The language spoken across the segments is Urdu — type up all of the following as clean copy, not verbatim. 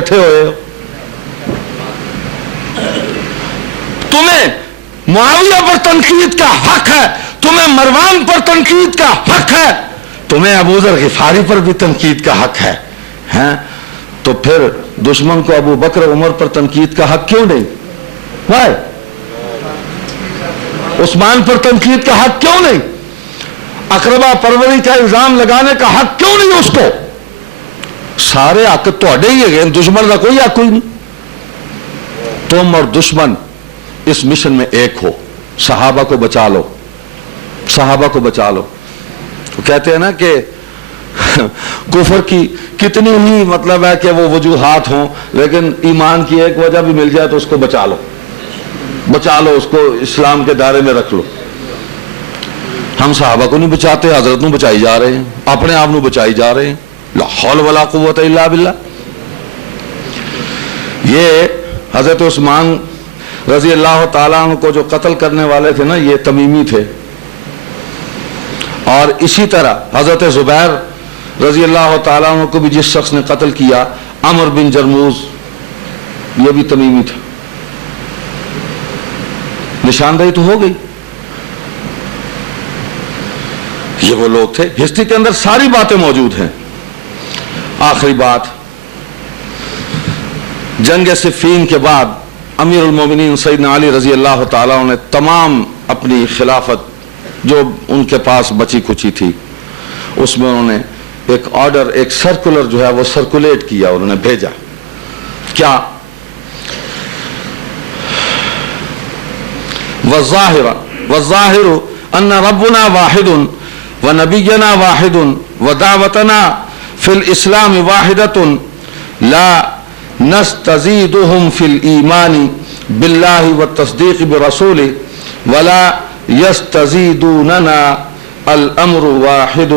بیٹھے ہوئے ہو؟ تمہیں معاویہ پر تنقید کا حق ہے، تمہیں مروان پر تنقید کا حق ہے، تمہیں ابو ذر غفاری پر بھی تنقید کا حق ہے، تو پھر دشمن کو ابو بکر عمر پر تنقید کا حق کیوں نہیں؟ بھائی عثمان پر تنقید کا حق کیوں نہیں؟ اقربا پروری کا الزام لگانے کا حق کیوں نہیں اس کو؟ سارے حق تھوڑے ہی ہے، دشمن کا کوئی حق کوئی نہیں۔ تم اور دشمن اس مشن میں ایک ہو، صحابہ کو بچا لو، صحابہ کو بچا لو۔ وہ کہتے ہیں نا کہ کفر کی کتنی ہی مطلب ہے کہ وہ وجوہات ہوں، لیکن ایمان کی ایک وجہ بھی مل جائے تو اس کو بچا لو، بچا لو، اس کو اسلام کے دائرے میں رکھ لو۔ ہم صحابہ کو نہیں بچاتے، حضرت نو بچائی جا رہے ہیں، اپنے آپ نو بچائی جا رہے ہیں، لا حول ولا قوت الا باللہ۔ یہ حضرت عثمان رضی اللہ تعالیٰ عنہ کو جو قتل کرنے والے تھے نا، یہ تمیمی تھے، اور اسی طرح حضرت زبیر رضی اللہ تعالیٰ عنہ کو بھی جس شخص نے قتل کیا، عمر بن جرموز، یہ بھی تمیمی تھا۔ نشاندہی تو ہو گئی، یہ وہ لوگ تھے، ہسٹری کے اندر ساری باتیں موجود ہیں۔ آخری بات، جنگ صفین کے بعد امیر المومنین سیدنا علی رضی اللہ تعالیٰ عنہ نے تمام اپنی خلافت جو ان کے پاس بچی کچی تھی، اس میں انہوں نے ایک آرڈر، ایک سرکولر جو ہے وہ سرکولیٹ کیا، انہوں نے بھیجا کیا؟ والظاہر ان ربنا واحد ونبینا واحد ودعوتنا فی الاسلام واحدۃ لا نستزیدهم فی الایمان باللہ والتصدیق برسولہ ولا یستزیدوننا الامر واحد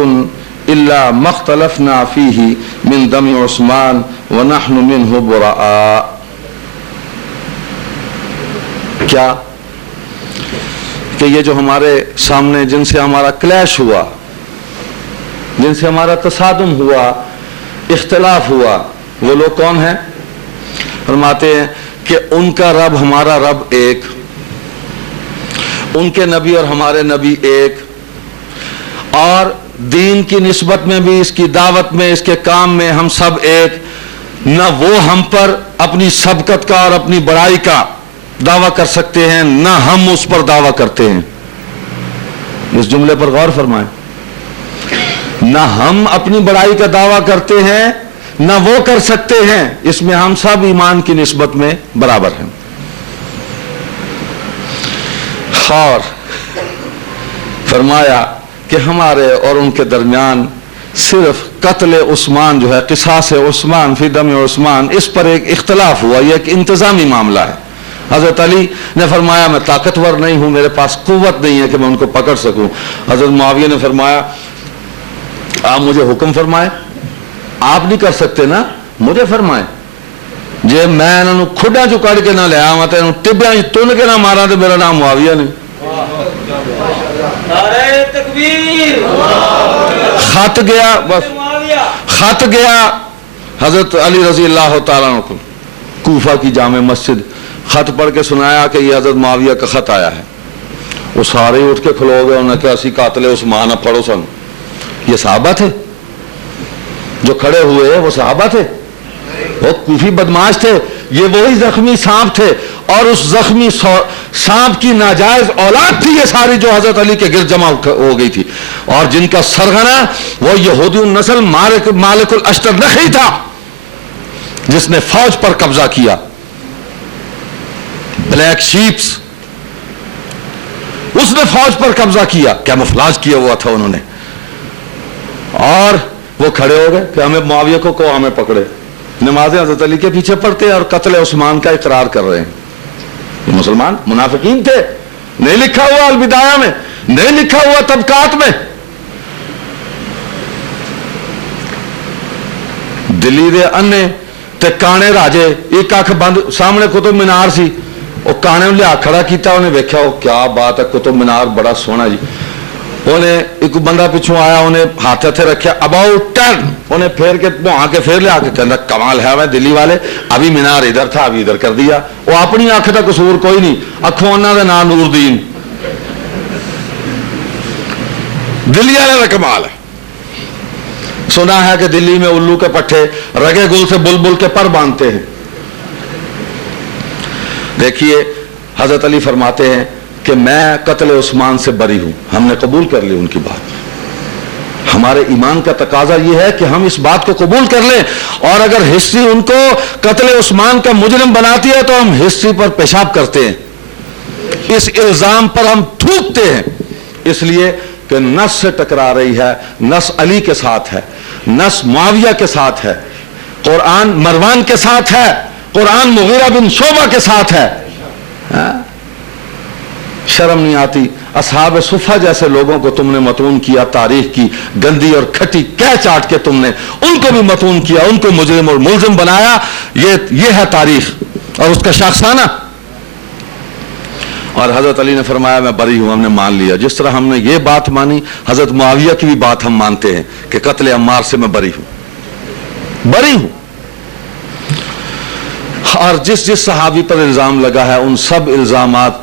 الا ما اختلفنا فیہ من دم عثمان ونحن منہ براء۔ کیا کہ یہ جو ہمارے سامنے جن سے ہمارا کلیش ہوا، جن سے ہمارا تصادم ہوا، اختلاف ہوا، وہ لوگ کون ہیں؟ فرماتے ہیں کہ ان کا رب ہمارا رب ایک، ان کے نبی اور ہمارے نبی ایک، اور دین کی نسبت میں بھی، اس کی دعوت میں، اس کے کام میں ہم سب ایک۔ نہ وہ ہم پر اپنی سبقت کا اور اپنی بڑائی کا دعویٰ کر سکتے ہیں، نہ ہم اس پر دعویٰ کرتے ہیں۔ اس جملے پر غور فرمائیں، نہ ہم اپنی بڑائی کا دعویٰ کرتے ہیں، نہ وہ کر سکتے ہیں، اس میں ہم سب ایمان کی نسبت میں برابر ہیں۔ اور فرمایا کہ ہمارے اور ان کے درمیان صرف قتل عثمان جو ہے، قصاص عثمان فی دم عثمان، اس پر ایک اختلاف ہوا، یہ ایک انتظامی معاملہ ہے۔ حضرت علی نے فرمایا میں طاقتور نہیں ہوں، میرے پاس قوت نہیں ہے کہ میں ان کو پکڑ سکوں۔ حضرت معاویہ نے فرمایا آپ مجھے حکم فرمائے، آپ نہیں کر سکتے نا، مجھے فرمائے، جے میں انہوں کھڈا چو کڑ کے نہ لے آواں تے انہوں ٹبیاں تن کے نہ مارا تے میرا نام معاویہ نہیں۔ نعرہ تکبیر، خط گیا، بس خط گیا حضرت علی رضی اللہ تعالیٰ عنہ کو، کوفہ کی جامع مسجد، خط پڑھ کے سنایا کہ یہ حضرت معاویہ کا خط آیا ہے۔ وہ سارے اٹھ کے کھلو گئے، انہوں نے کہا اسی قاتل عثمان پڑھو سن۔ یہ صحابہ تھے جو کھڑے ہوئے، وہ صحابہ تھے، وہ کوفی بدماش تھے، یہ وہی زخمی سانپ تھے، اور اس زخمی سانپ کی ناجائز اولاد تھی یہ ساری جو حضرت علی کے گرد جمع ہو گئی تھی، اور جن کا سرغنہ وہ یہودی النسل مالک الاشتر نخعی تھا، جس نے فوج پر قبضہ کیا، بلیک شیپس، اس نے فوج پر قبضہ کیا، کیموفلاج کیا ہوا تھا انہوں نے، اور وہ کھڑے ہو گئے کہ ہمیں معاویہ کو ہمیں پکڑے، نمازیں حضرت علی کے پیچھے پڑھتے ہیں اور قتل عثمان کا اقرار کر رہے ہیں۔ یہ مسلمان منافقین تھے، نہیں لکھا ہوا البدایہ میں، نہیں لکھا ہوا طبقات میں۔ دلی دے انے تے کانے راجے، ایک اکھ بند، سامنے قطب مینار سی، وہ کانے لیا کھڑا کیتا، انہیں ویکھیا وہ کیا بات ہے، قطب مینار بڑا سونا جی، انہیں ایک بندہ پچھوں آیا, انہیں ہاتھ ہتھے رکھے اباؤٹ ٹرن, انہیں پھیر کے وہاں کے پھیر لے آ کے کہنا کمال ہے وہ دلی والے, ابھی مینار ادھر تھا ابھی ادھر کر دیا. وہ اپنی آنکھ کا قصور کوئی نہیں, اکھوں انہاں دے نام نور دین, دلی والے کا کمال ہے. سنا ہے کہ دلی میں الو کے پٹھے رگے گل سے بلبل کے پر باندھتے ہیں. دیکھیے حضرت علی فرماتے ہیں کہ میں قتل عثمان سے بری ہوں. ہم نے قبول کر لی ان کی بات. ہمارے ایمان کا تقاضا یہ ہے کہ ہم اس بات کو قبول کر لیں, اور اگر ہسٹری ان کو قتل عثمان کا مجرم بناتی ہے تو ہم ہسٹری پر پیشاب کرتے ہیں, اس الزام پر ہم تھوکتے ہیں, اس لیے کہ نس سے ٹکرا رہی ہے. نس علی کے ساتھ ہے, نس معاویہ کے ساتھ ہے, قرآن مروان کے ساتھ ہے, قرآن مغیرہ بن شعبہ کے ساتھ ہے. شرم نہیں آتی؟ اصحاب صفہ جیسے لوگوں کو تم نے متون کیا, تاریخ کی گندی اور کھٹی کہہ چاٹ کے تم نے ان کو بھی متون کیا, ان کو مجرم اور ملزم بنایا. یہ ہے تاریخ اور اس کا شاخسانہ. اور حضرت علی نے فرمایا میں بری ہوں, ہم نے مان لیا. جس طرح ہم نے یہ بات مانی, حضرت معاویہ کی بھی بات ہم مانتے ہیں کہ قتل عمار سے میں بری ہوں, بری ہوں. اور جس صحابی پر الزام لگا ہے ان سب الزامات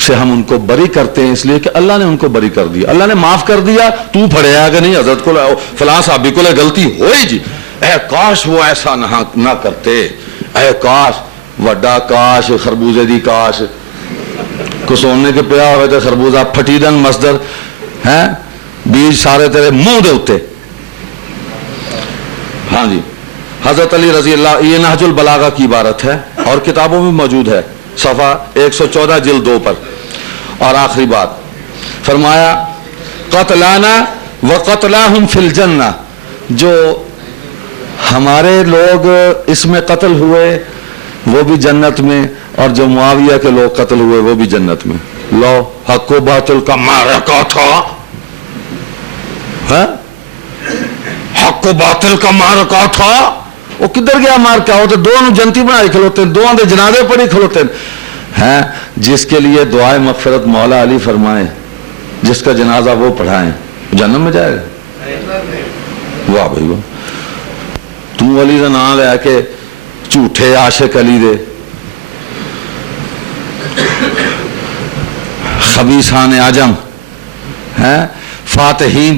سے ہم ان کو بری کرتے ہیں, اس لیے کہ اللہ نے ان کو بری کر دیا, اللہ نے معاف کر دیا. تو پڑھے کہ نہیں حضرت کو فلاں صحابی کو غلطی ہوئی جی, اے کاش وہ ایسا نہ کرتے, اے کاش وڈا کاش خربوزے دی کاش کو سونے کے پیا ہوئے تھے خربوزہ پھٹیدن مصدر ہیں بیج سارے تیرے منہ دے اتے. ہاں جی, حضرت علی رضی اللہ, یہ نہج البلاغہ کی عبارت ہے اور کتابوں میں موجود ہے, صفحہ 114 جلد 2 پر. اور آخری بات فرمایا قتلانا وقتلاہم فی الجنہ, جو ہمارے لوگ اس میں قتل ہوئے وہ بھی جنت میں, اور جو معاویہ کے لوگ قتل ہوئے وہ بھی جنت میں. لو حق و باطل کا معرکہ تھا, حق و باطل کا معرکہ تھا, وہ کدھر گیا معرکہ؟ وہ تو دونوں جنتی بنائے کھلوتے ہیں, دونوں دے جنازے پڑھی کھلوتے ہیں. جس کے لیے دعائے مغفرت مولا علی فرمائیں, جس کا جنازہ وہ پڑھائیں, جنم میں جائے گا. واہ بھائی واہ, تم علی کا نام لے کے جھوٹے عاشق علی دے, خبیثان عجم فاتحین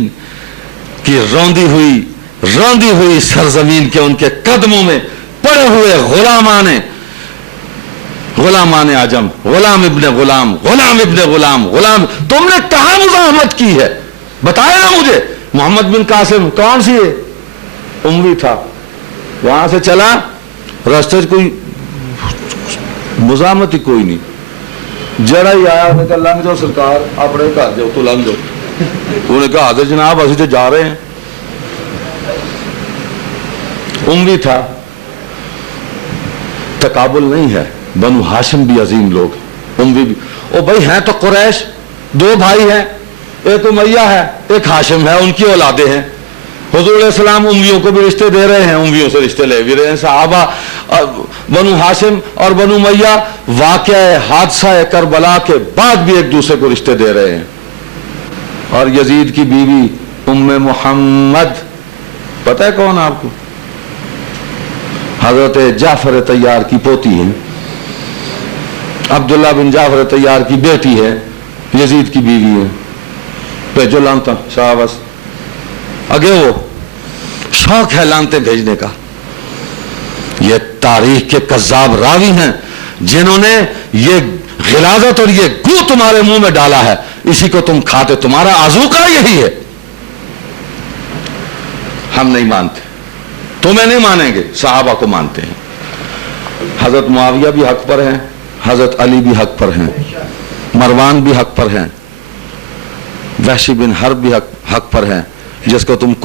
کی روندی ہوئی سرزمین کے ان کے قدموں میں پڑے ہوئے غلامان عجم, غلام ابن غلام, غلام ابن غلام, غلام. تم نے کہاں مزاحمت کی ہے بتایا نا مجھے. محمد بن قاسم کون سی ہے؟ اموی تھا, وہاں سے چلا, راستے کوئی مزاحمت ہی کوئی نہیں, جڑا ہی آیا انہیں کہا لنگ جاؤ سرکار اپنے گھر جاؤ, تو لنگ جاؤ. انہوں نے کہا حضرت جناب اسی تو جا رہے ہیں. اموی تھا, تقابل نہیں ہے. بنو ہاشم بھی عظیم لوگ, اموی بھی. او بھائی ہیں تو قریش, 2 بھائی ہیں, ایک امیہ ہے ایک ہاشم ہے, ان کی اولادیں ہیں. حضور علیہ السلام امیوں کو بھی رشتے دے رہے ہیں, امیوں سے رشتے لے بھی رہے ہیں. صحابہ بنو ہاشم اور بنو امیہ واقعہ حادثہ کربلا کے بعد بھی ایک دوسرے کو رشتے دے رہے ہیں. اور یزید کی بیوی ام محمد پتہ ہے کون آپ کو؟ حضرت جعفر طیار کی پوتی ہے, عبداللہ بن جعفر طیار کی بیٹی ہے, یزید کی بیوی ہے. بھیجو لانتا شاہباز, اگے وہ شوق ہے لانتے بھیجنے کا. یہ تاریخ کے کذاب راوی ہیں جنہوں نے یہ غلاظت اور یہ گو تمہارے منہ میں ڈالا ہے, اسی کو تم کھاتے, تمہارا آذوقہ یہی ہے. ہم نہیں مانتے, تمہیں نہیں مانیں گے, صحابہ کو مانتے ہیں. حضرت معاویہ بھی حق پر ہیں, حضرت علی بھی حق پر ہیں, مروان بھی حق پر ہیں, وحشی بن حرب بھی حق پر ہیں, جس کو تم کو